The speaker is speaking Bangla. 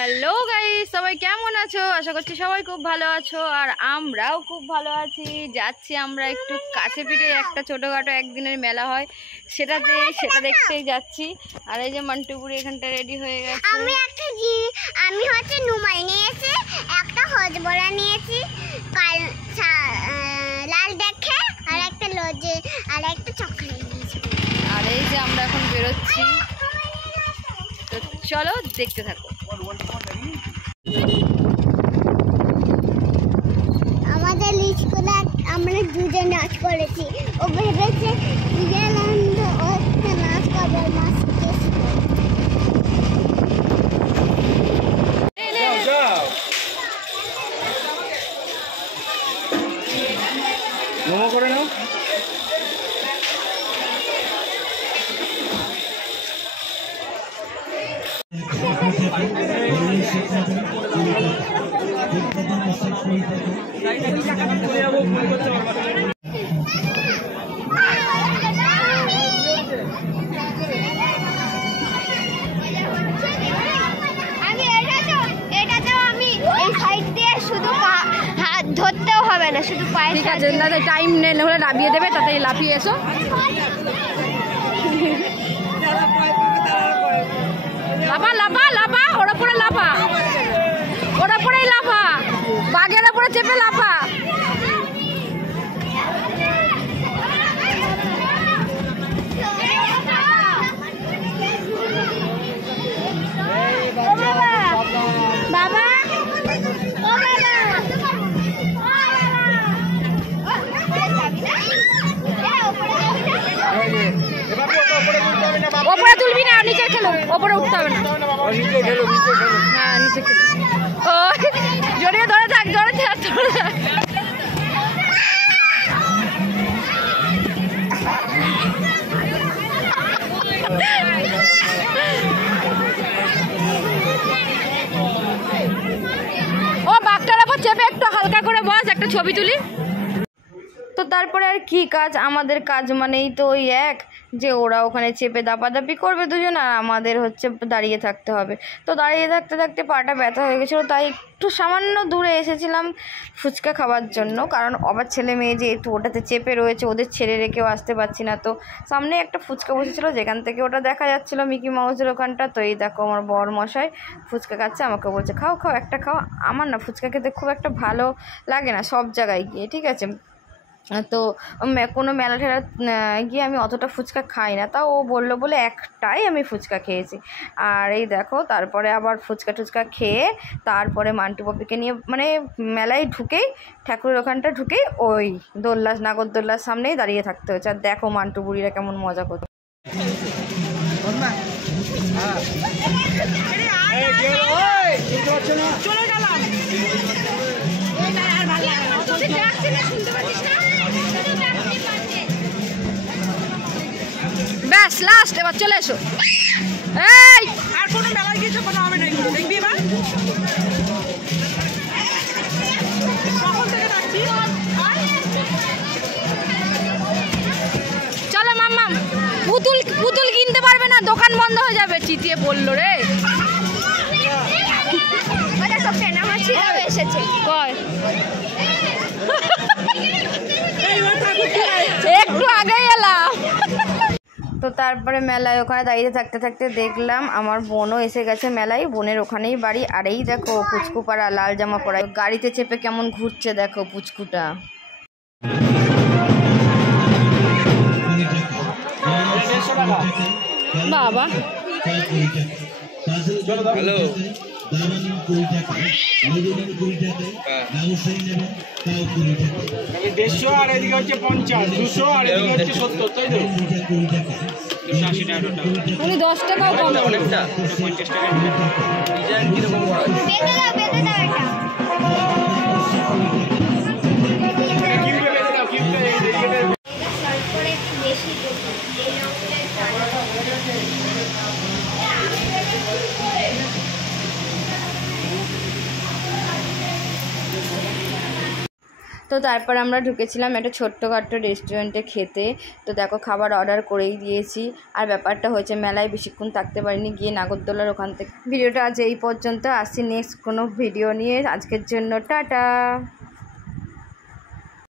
হ্যালো গাইস, সবাই কেমন আছো? আশা করছি সবাই খুব ভালো আছো আর আমরাও খুব ভালো আছি। যাচ্ছি আমরা একটু কাছে পিঠে, একটা ছোটোখাটো একদিনের মেলা হয় সেটা দেখতেই যাচ্ছি। আর এই যে মন্টুপুরি এখানটা রেডি হয়ে গেছে। আমি হচ্ছে নুমাই নিয়েছি, একটা হজবড়া নিয়েছি, লাল দেখে আর একটা লজে আর একটা চকলেট নিয়েছি। আর এই যে আমরা এখন বেরোচ্ছি, তো চলো দেখতে থাকো। আমাদের লিস্টগুলো আমরা দুজন নাচ করেছি। ও ভেবেছে নাচ করবে মাছ করে নাও। ধরতেও হবে না, শুধু পায়ে। ঠিক আছে, না টাইম নেই হলে লাফিয়ে দেবে, তাড়াতাড়ি লাফিয়ে এসো। লাফা লাফা লাফা, ওরা পরে লাফা, ওরা পরেই লাফা, বাঘের ওপরে চেপে লাফা। বাবা ওপরে তুলবি না, নিচে খেলো, ওপরে উঠতে হবে না। হ্যাঁ, নিচে খেলো। ও জড়িয়ে ধরে থাক, ধরে থাক, ধরে থাক। ও বাঘটার ওপর চেপে একটু হালকা করে বস, একটা ছবি তুলি। তো তারপরে আর কি কাজ, আমাদের কাজ মানেই তো ওই এক, যে ওরা ওখানে চেপে দাপাদাপি করবে দুজন, আর আমাদের হচ্ছে দাঁড়িয়ে থাকতে হবে। তো দাঁড়িয়ে থাকতে থাকতে পাটা ব্যথা হয়ে গেছিলো, তাই একটু সামান্য দূরে এসেছিলাম ফুচকা খাওয়ার জন্য। কারণ আবার ছেলে মেয়ে যেহেতু ওটাতে চেপে রয়েছে, ওদের ছেড়ে রেখেও আসতে পারছি না। তো সামনে একটা ফুচকা বসেছিলো, যেখান থেকে ওটা দেখা যাচ্ছিলো মিকি মাউসের ওখানটা। তো এই দেখো আমার বর মশাই ফুচকা খাচ্ছে, আমাকে বলছে খাও খাও, একটা খাও। আমার না ফুচকা খেতে খুব একটা ভালো লাগে না সব জায়গায় গিয়ে, ঠিক আছে। তো কোনো মেলা ঠেলা গিয়ে আমি অতটা ফুচকা খাই না, তাও ও বললো বলে একটাই আমি ফুচকা খেয়েছি। আর এই দেখো তারপরে আবার ফুচকা টুচকা খেয়ে তারপরে মান্টু পপিকে নিয়ে মানে মেলায় ঢুকেই, ঠাকুরের ওখানটা ঢুকেই ওই দোল্লা, নাগরদোল্লার সামনেই দাঁড়িয়ে থাকতে হয়েছে। আর দেখো মান্টু বুড়িরা কেমন মজা করছে। চলে গেলাম। ব্যাস লাস্ট, এবার চলে এসো। এই আর কোনো মেলায় কিছু কোনো হবে না, দেখবি এবার চলো মাম্মাম। পুতুল পুতুল কিনতে পারবে না, দোকান বন্ধ হয়ে যাবে। চিতিয়ে বললো রে, এসেছে কয় একটু আগেই এলাম। তো তারপরে মেলায় ওখানে দাঁড়িয়ে থাকতে থাকতে দেখলাম আমার বোনও এসে গেছে মেলায়, বোনের ওখানেই বাড়ি। আর এই দেখো পুচকু পাড়া লাল জামা পরা গাড়িতে চেপে কেমন ঘুরছে, দেখো পুচকুটা। বাবা হ্যালো, দেড়শো আর এদিকে হচ্ছে 50, 200 আর এদিকে হচ্ছে 70, তাই তো 280 টাকা। উনি 10 টাকাও কম, অনেকটা 50 টাকা। ডিজাইন কিরকম করা আছে? তো তারপর আমরা ঢুকেছিলাম একটা ছোট্টখাট্টো রেস্টুরেন্টে খেতে। তো দেখো খাবার অর্ডার করেই দিয়েছি। আর ব্যাপারটা হয়েছে মেলায় বেশিক্ষণ থাকতে পারিনি, গিয়ে নাগরদোলার ওখান থেকে। ভিডিওটা আজ এই পর্যন্ত, আসছি নেক্সট কোনো ভিডিও নিয়ে। আজকের জন্য টাটা।